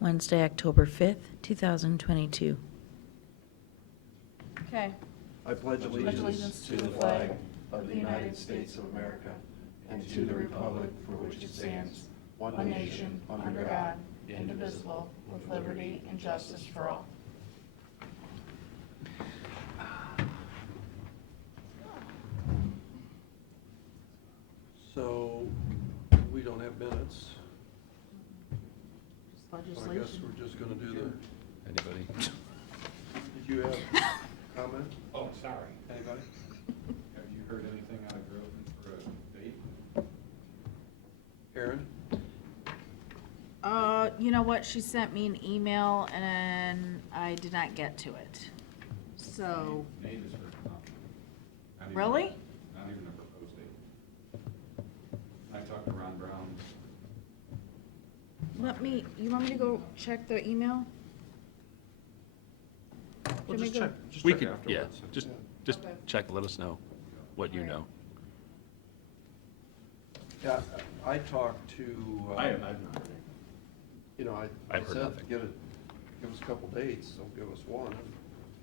Wednesday, October 5th, 2022. Okay. I pledge allegiance to the flag of the United States of America and to the republic for which it stands, one nation, under God, indivisible, with liberty and justice for all. So, we don't have minutes, so I guess Legislation. we're just gonna do the, Anybody? did you have comment? Oh, sorry. Anybody? Have you heard anything out of Groveland for a date? Aaron? You know what, she sent me an email and I did not get to it. So, Nate has heard nothing. Not even- really? Not even a proposed date. I talked to Ron Brown. you want me to go check the email? Well, Can we just go- check, Just we check could, yeah, afterwards. just Okay. check, let us know what you know. Yeah, I talked to, I've not heard anything. you know, I I've heard said, nothing. give us a couple dates, so give us one, and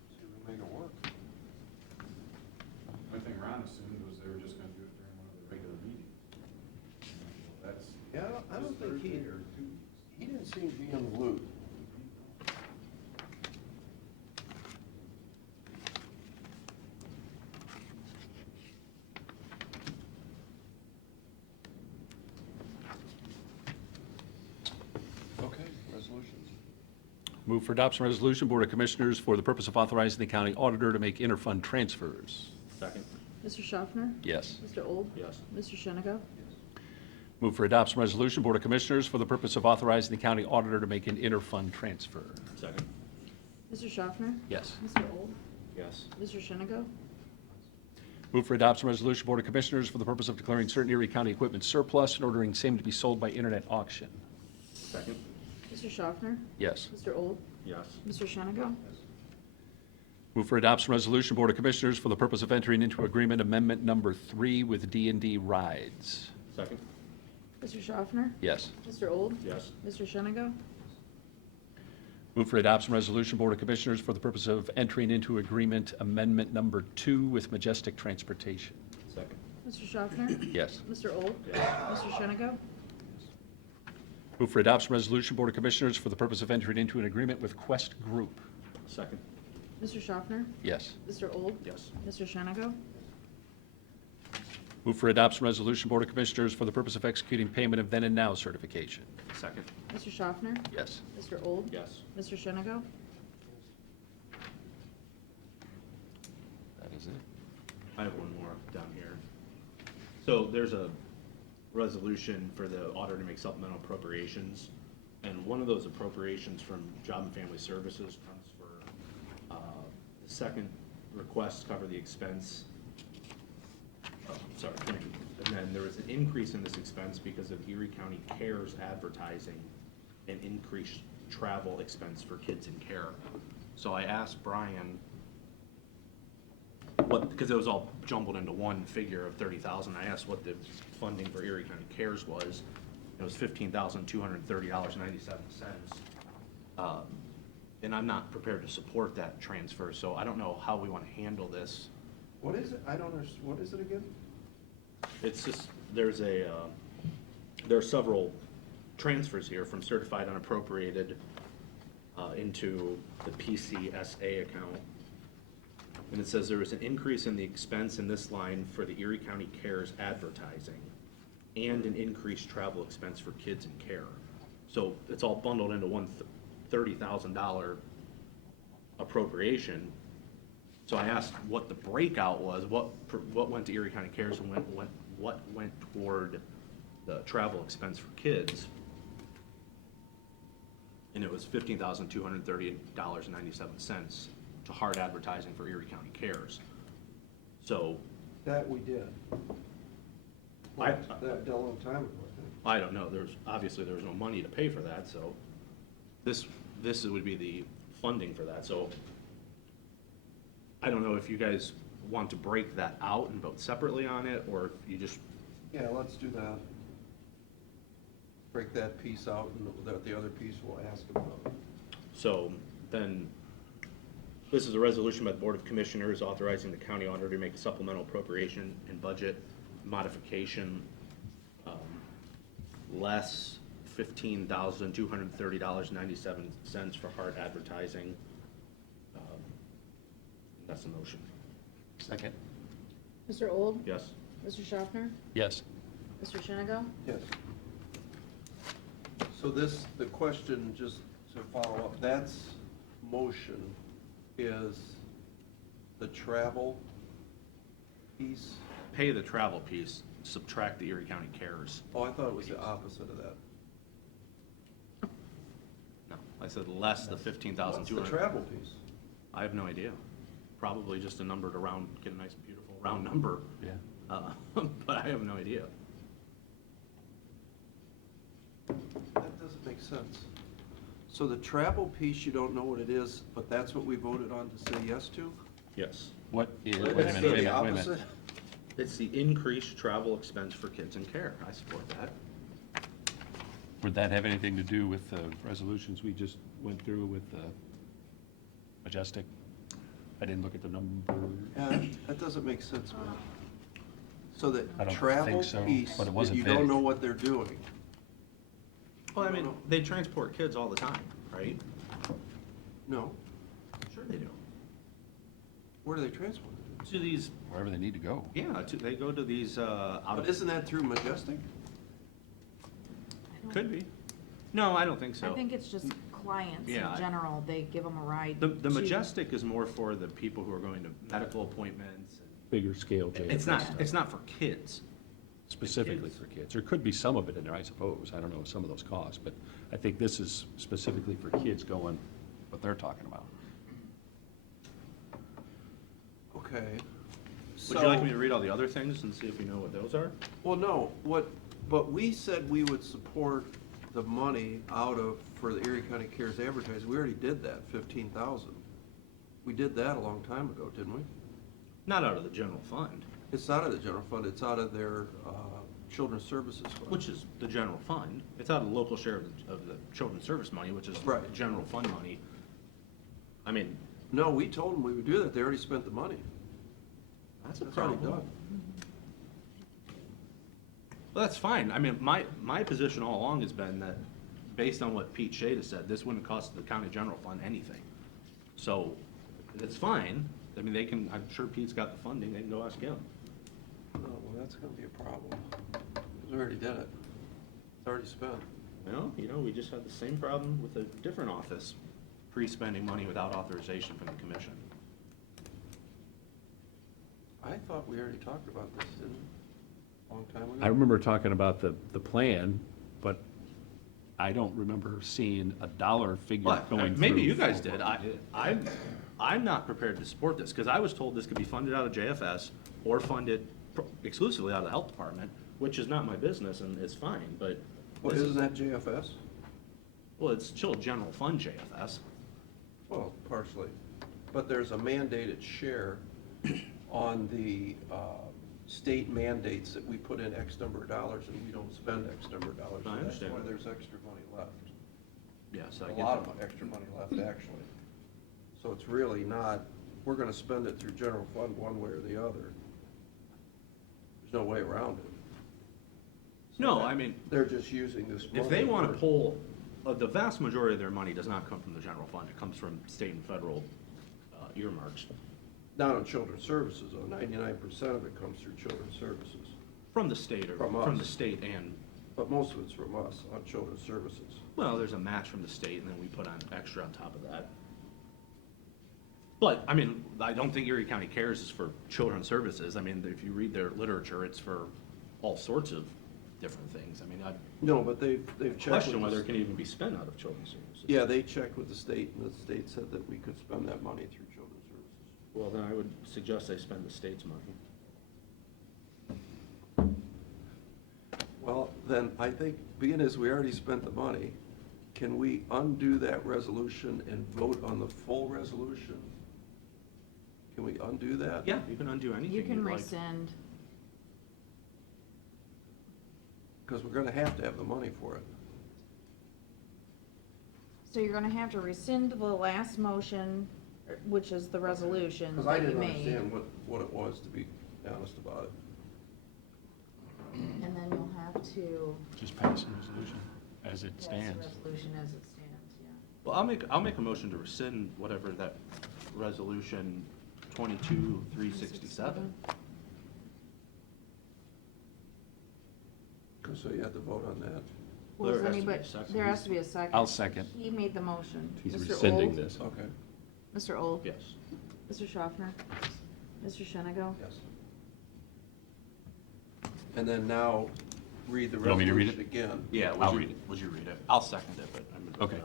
see if we can make it work. The only thing Ron assumed was they were just gonna do it during one of the regular meetings. That's. Yeah, I don't this think he, Thursday or 2 weeks. he didn't seem to be in the loop. Okay, resolutions. Move for adoption resolution, Board of Commissioners, for the purpose of authorizing the county auditor to make interfund transfers. Second. Mr. Schaffner? Yes. Mr. Old? Yes. Mr. Shenigo? Move for adoption resolution, Board of Commissioners, for the purpose of authorizing the county auditor to make an interfund transfer. Second. Mr. Schaffner? Yes. Mr. Old? Yes. Mr. Shenigo? Move for adoption resolution, Board of Commissioners, for the purpose of declaring certain Erie County equipment surplus and ordering same to be sold by internet auction. Second. Mr. Schaffner? Yes. Mr. Old? Yes. Mr. Shenigo? Move for adoption resolution, Board of Commissioners, for the purpose of entering into agreement amendment number 3 with D&D Rides. Second. Mr. Schaffner? Yes. Mr. Old? Yes. Mr. Shenigo? Move for adoption resolution, Board of Commissioners, for the purpose of entering into agreement amendment number 2 with Majestic Transportation. Second. Mr. Schaffner? Yes. Mr. Old? Yes. Mr. Shenigo? Move for adoption resolution, Board of Commissioners, for the purpose of entering into an agreement with Quest Group. Second. Mr. Schaffner? Yes. Mr. Old? Yes. Mr. Shenigo? Move for adoption resolution, Board of Commissioners, for the purpose of executing payment of then and now certification. Second. Mr. Schaffner? Yes. Mr. Old? Yes. Mr. Shenigo? That is it. I have one more down here. So there's a resolution for the auditor to make supplemental appropriations, and one of those appropriations from Job and Family Services comes for, the second request cover the expense. Oh, sorry, thank you. And then there was an increase in this expense because of Erie County Cares advertising and increased travel expense for kids in care. So I asked Brian, because it was all jumbled into one figure of 30,000. I asked what the funding for Erie County Cares was. It was $15,230.97. And I'm not prepared to support that transfer, so I don't know how we want to handle this. What is it? I don't understand. What is it again? It's just, there are several transfers here from certified unappropriated into the PCSA account. And it says there was an increase in the expense in this line for the Erie County Cares advertising and an increased travel expense for kids in care. So it's all bundled into one $30,000 appropriation. So I asked what the breakout was, what went to Erie County Cares and what went toward the travel expense for kids. And it was $15,230.97 to hard advertising for Erie County Cares. So That we did. That a long time ago, I think. I don't know, obviously there was no money to pay for that, so this would be the funding for that, so I don't know if you guys want to break that out and vote separately on it, or if you just, Yeah, let's do that. break that piece out, and the other piece we'll ask about. So then, this is a resolution by the Board of Commissioners authorizing the county auditor to make a supplemental appropriation and budget modification, less $15,230.97 for hard advertising. That's the motion. Second. Mr. Old? Yes? Mr. Schaffner? Yes. Mr. Shenigo? Yes. So this, the question, just to follow up, that's motion is the travel piece? Pay the travel piece, subtract the Erie County CARES. Oh, I thought it was the opposite of that. No, I said less the What's 15,200. the travel piece? I have no idea. Probably just a number to round, get a nice, beautiful round number. Yeah. But I have no idea. That doesn't make sense. So the travel piece, you don't know what it is, but that's what we voted on to say yes to? Yes. What is, wait a Let's minute, do wait a the minute, wait a minute. opposite. It's the increased travel expense for kids in care. I support that. Would that have anything to do with the resolutions we just went through with Majestic? I didn't look at the number. Yeah, that doesn't make sense, man. So the I don't travel think so, piece, but it wasn't you don't vague. know what they're doing. Well, I mean, they transport kids all the time, right? No, Sure they do. where do they transport it? To these, Wherever they need to go. yeah, they go to these, out But of, isn't that through Majestic? could be. No, I don't think so. I think it's just clients in Yeah, I- general, they give them a ride. The to- Majestic is more for the people who are going to medical appointments. Bigger scale jail. It's not for kids. Specifically for kids. There could be some of it in there, I suppose. I don't know some of those costs, but I think this is specifically for kids going, what they're talking about. Okay. Would you like me to read all the other things and see if we know what those are? Well, no, but we said we would support the money out of, for the Erie County Cares advertising. We already did that, 15,000. We did that a long time ago, didn't we? Not out of the general fund, It's out of the general fund, it's out of their children's services fund. which is the general fund. It's out of the local share of the children's service money, which is Right. general fund money. I mean, No, we told them we would do that, they already spent the money. that's a That's already problem. done. Well, that's fine. I mean, my position all along has been that, based on what Pete Shade has said, this wouldn't cost the county general fund anything. So, it's fine. I mean, they can, I'm sure Pete's got the funding, they can go ask him. Oh, well, that's gonna be a problem, 'cause we already did it. It's already spent. Well, we just had the same problem with a different office, pre-spending money without authorization from the commission. I thought we already talked about this, didn't we? A long time ago? I remember talking about the plan, but I don't remember seeing a dollar figure But going through. maybe you guys did. I'm not prepared to support this, because I was told this could be funded out of JFS or funded exclusively out of the health department, which is not my business and is fine, but. Well, this is- isn't that JFS? Well, it's still general fund JFS. Well, partially, but there's a mandated share on the state mandates that we put in X number of dollars and we don't spend X number of dollars. I understand. That's why there's extra money left. Yes, I A get lot that. of extra money left, actually. So it's really not, we're gonna spend it through general fund one way or the other. There's no way around it. No, I mean, They're just using this money. if they want to for- pull, the vast majority of their money does not come from the general fund. It comes from state and federal earmarks. Not on children's services, though, 99% of it comes through children's services. From the state or From from the us. state and, But most of it's from us on children's services. well, there's a match from the state and then we put on extra on top of that. But, I mean, I don't think Erie County Cares is for children's services. I mean, if you read their literature, it's for all sorts of different things. I mean, I No, but they've checked. question with whether the- it can even be spent out of children's services. Yeah, they checked with the state, and the state said that we could spend that money through children's services. Well, then I would suggest they spend the state's money. Well, then, I think, being as we already spent the money, can we undo that resolution and vote on the full resolution? Can we undo that? Yeah, you can undo anything You can you'd like. rescind. Because we're gonna have to have the money for it. So you're gonna have to rescind the last motion, which is the resolution Because I that you didn't made. understand what it was, to be honest about it. And then you'll have to Just pass the resolution as it pass the stands. resolution as it stands, yeah. Well, I'll make a motion to rescind whatever that resolution 22-367. So you have to vote on that. Well, There does has to be a anybody, second. there has to be a second. I'll second. He made the motion. He's Mr. rescinding Old? this. Okay, Mr. Old? Yes. Mr. Schaffner? Mr. Shenigo? yes. And then now, read the You want me to read resolution again. Yeah, I'll read it. Would you read it? I'll second it, but I'm. Okay.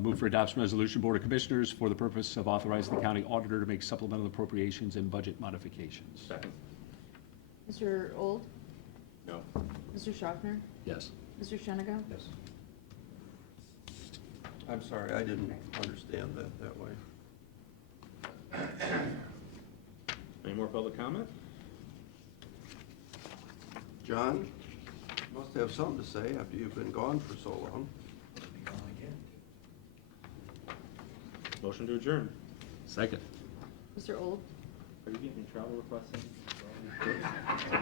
Move for adoption resolution, Board of Commissioners, for the purpose of authorizing the county auditor to make supplemental appropriations and budget modifications. Second. Mr. Old? No. Mr. Schaffner? Yes. Mr. Shenigo? Yes. I'm sorry, I didn't understand that way. Any more public comment? John, must have something to say after you've been gone for so long. Motion to adjourn. Second. Mr. Old? Are you getting travel requests in?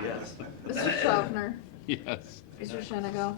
Yes. Mr. Schaffner? Yes. Mr. Shenigo?